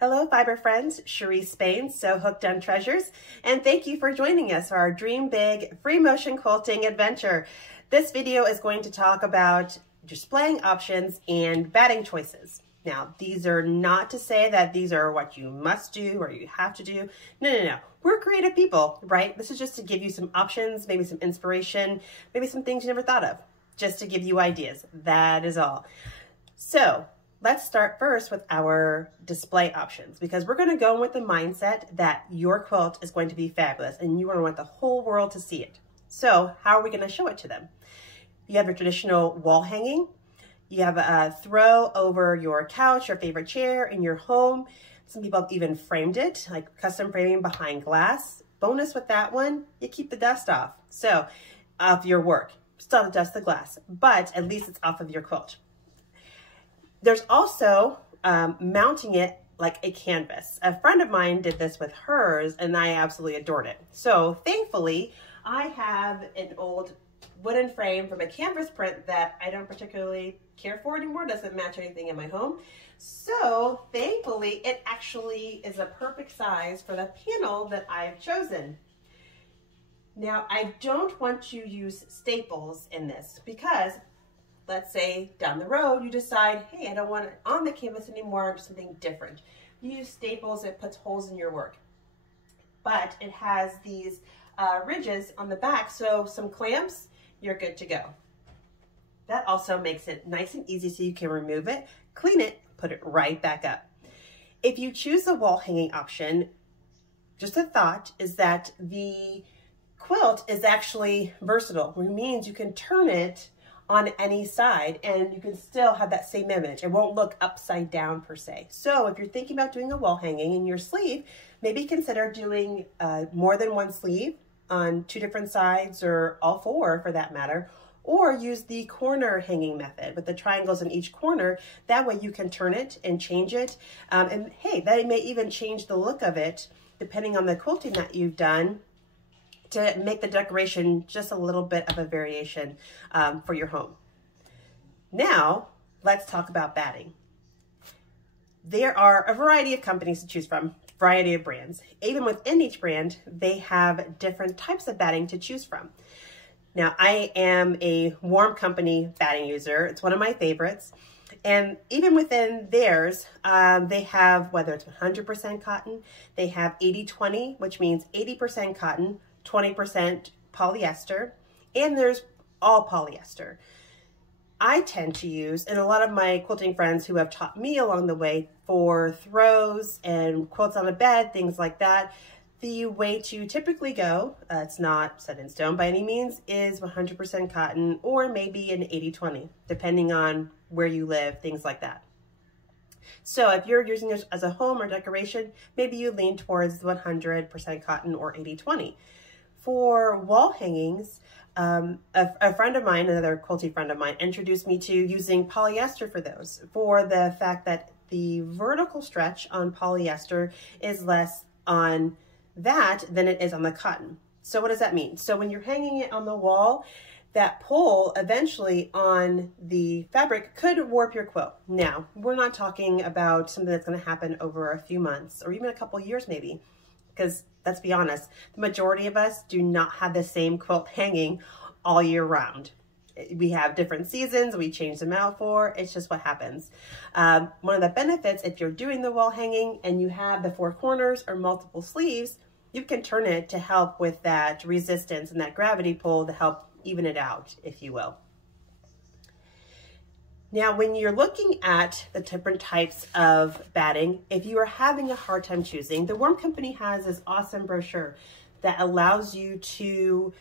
Hello, fiber friends. Cherie Spain, So Hooked on Treasures, and thank you for joining us for our Dream Big free motion quilting adventure. This video is going to talk about displaying options and batting choices. Now, these are not to say that these are what you must do or you have to do. No. We're creative people, right? This is just to give you some options, maybe some inspiration, maybe some things you never thought of, just to give you ideas. That is all. So, let's start first with our display options, because we're going to go with the mindset that your quilt is going to be fabulous and you want the whole world to see it. So how are we going to show it to them? You have your traditional wall hanging. You have a throw over your couch, your favorite chair in your home. Some people have even framed it, like custom framing behind glass. Bonus with that one, you keep the dust off. So of your work, still have to dust the glass, but at least it's off of your quilt. There's also mounting it like a canvas. A friend of mine did this with hers and I absolutely adored it. So thankfully, I have an old wooden frame from a canvas print that I don't particularly care for anymore. Doesn't match anything in my home. So thankfully, it actually is a perfect size for the panel that I've chosen. Now, I don't want to use staples in this because let's say down the road, you decide, hey, I don't want it on the canvas anymore, or something different. You use staples, it puts holes in your work. But it has these ridges on the back, so some clamps, you're good to go. That also makes it nice and easy so you can remove it, clean it, put it right back up. If you choose the wall hanging option, just a thought is that the quilt is actually versatile, which means you can turn it on any side and you can still have that same image. It won't look upside down per se. So if you're thinking about doing a wall hanging in your sleeve, maybe consider doing more than one sleeve on 2 different sides, or all 4 for that matter, or use the corner hanging method with the triangles in each corner. That way you can turn it and change it. And hey, that may even change the look of it depending on the quilting that you've done, to make the decoration just a little bit of a variation for your home. Now, let's talk about batting. There are a variety of companies to choose from, variety of brands. Even within each brand, they have different types of batting to choose from. Now, I am a Warm Company batting user. It's one of my favorites. And even within theirs, they have, whether it's 100% cotton, they have 80-20, which means 80% cotton, 20% polyester, and there's all polyester. I tend to use, and a lot of my quilting friends who have taught me along the way, for throws and quilts on a bed, things like that, the way to typically go, it's not set in stone by any means, is 100% cotton or maybe an 80-20, depending on where you live, things like that. So if you're using this as a home or decoration, maybe you lean towards 100% cotton or 80-20. For wall hangings, a friend of mine, another quilting friend of mine, introduced me to using polyester for those, for the fact that the vertical stretch on polyester is less on that than it is on the cotton. So what does that mean? So when you're hanging it on the wall, that pull eventually on the fabric could warp your quilt. Now, we're not talking about something that's going to happen over a few months or even a couple years maybe, because let's be honest, the majority of us do not have the same quilt hanging all year round. We have different seasons, we change them out for, it's just what happens. One of the benefits, if you're doing the wall hanging and you have the 4 corners or multiple sleeves, you can turn it to help with that resistance and that gravity pull to help even it out, if you will. Now, when you're looking at the different types of batting, if you are having a hard time choosing, the Warm Company has this awesome brochure that allows you to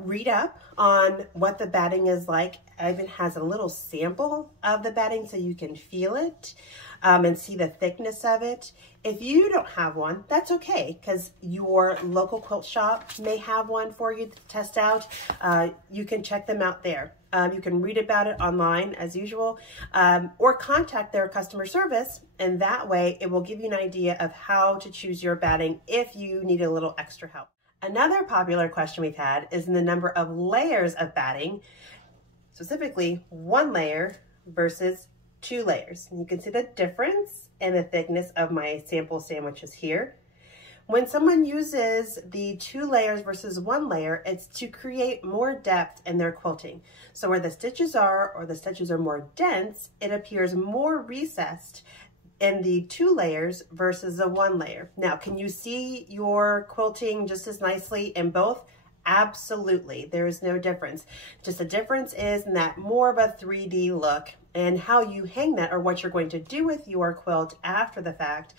read up on what the batting is like. It even has a little sample of the batting so you can feel it and see the thickness of it. If you don't have one, that's okay, because your local quilt shop may have one for you to test out. You can check them out there. You can read about it online as usual, or contact their customer service, and that way it will give you an idea of how to choose your batting if you need a little extra help. Another popular question we've had is in the number of layers of batting, specifically 1 layer versus 2 layers. And you can see the difference and the thickness of my sample sandwiches here. When someone uses the 2 layers versus 1 layer, it's to create more depth in their quilting. So where the stitches are, or the stitches are more dense, it appears more recessed in the 2 layers versus the 1 layer. Now, can you see your quilting just as nicely in both? Absolutely, there is no difference. Just the difference is in that more of a 3D look, and how you hang that, or what you're going to do with your quilt after the fact,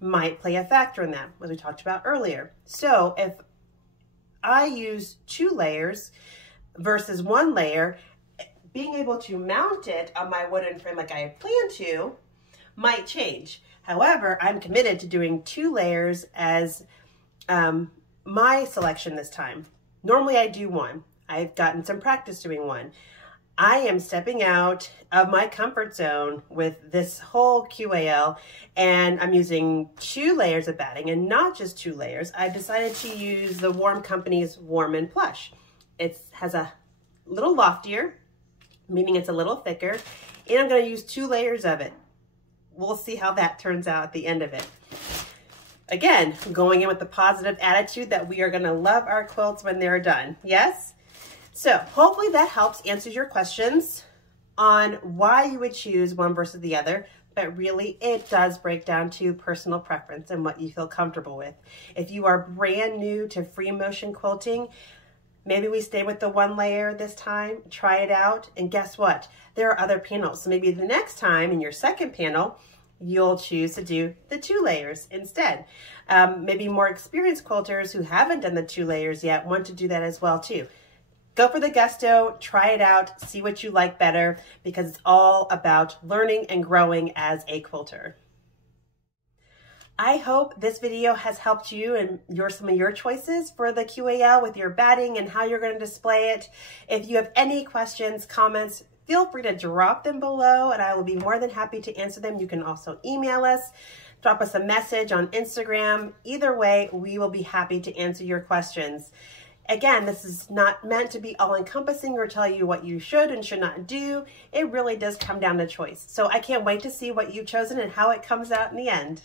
might play a factor in that, as we talked about earlier. So if I use 2 layers versus 1 layer, being able to mount it on my wooden frame like I plan to might change. However, I'm committed to doing 2 layers as my selection this time. Normally I do 1. I've gotten some practice doing 1. I am stepping out of my comfort zone with this whole QAL, and I'm using 2 layers of batting, and not just 2 layers. I've decided to use the Warm Company's Warm and Plush. It has a little loftier, meaning it's a little thicker, and I'm going to use 2 layers of it. We'll see how that turns out at the end of it. Again, going in with the positive attitude that we are going to love our quilts when they're done. Yes? So hopefully that helps answer your questions on why you would choose one versus the other, but really it does break down to personal preference and what you feel comfortable with. If you are brand new to free motion quilting, maybe we stay with the 1 layer this time, try it out, and guess what? There are other panels. So maybe the next time in your second panel, you'll choose to do the 2 layers instead. Maybe more experienced quilters who haven't done the 2 layers yet want to do that as well too. Go for the gusto, try it out, see what you like better, because it's all about learning and growing as a quilter. I hope this video has helped you in some of your choices for the QAL with your batting and how you're going to display it. If you have any questions, comments, feel free to drop them below and I will be more than happy to answer them. You can also email us, drop us a message on Instagram. Either way, we will be happy to answer your questions. Again, this is not meant to be all-encompassing or tell you what you should and should not do. It really does come down to choice. So I can't wait to see what you've chosen and how it comes out in the end.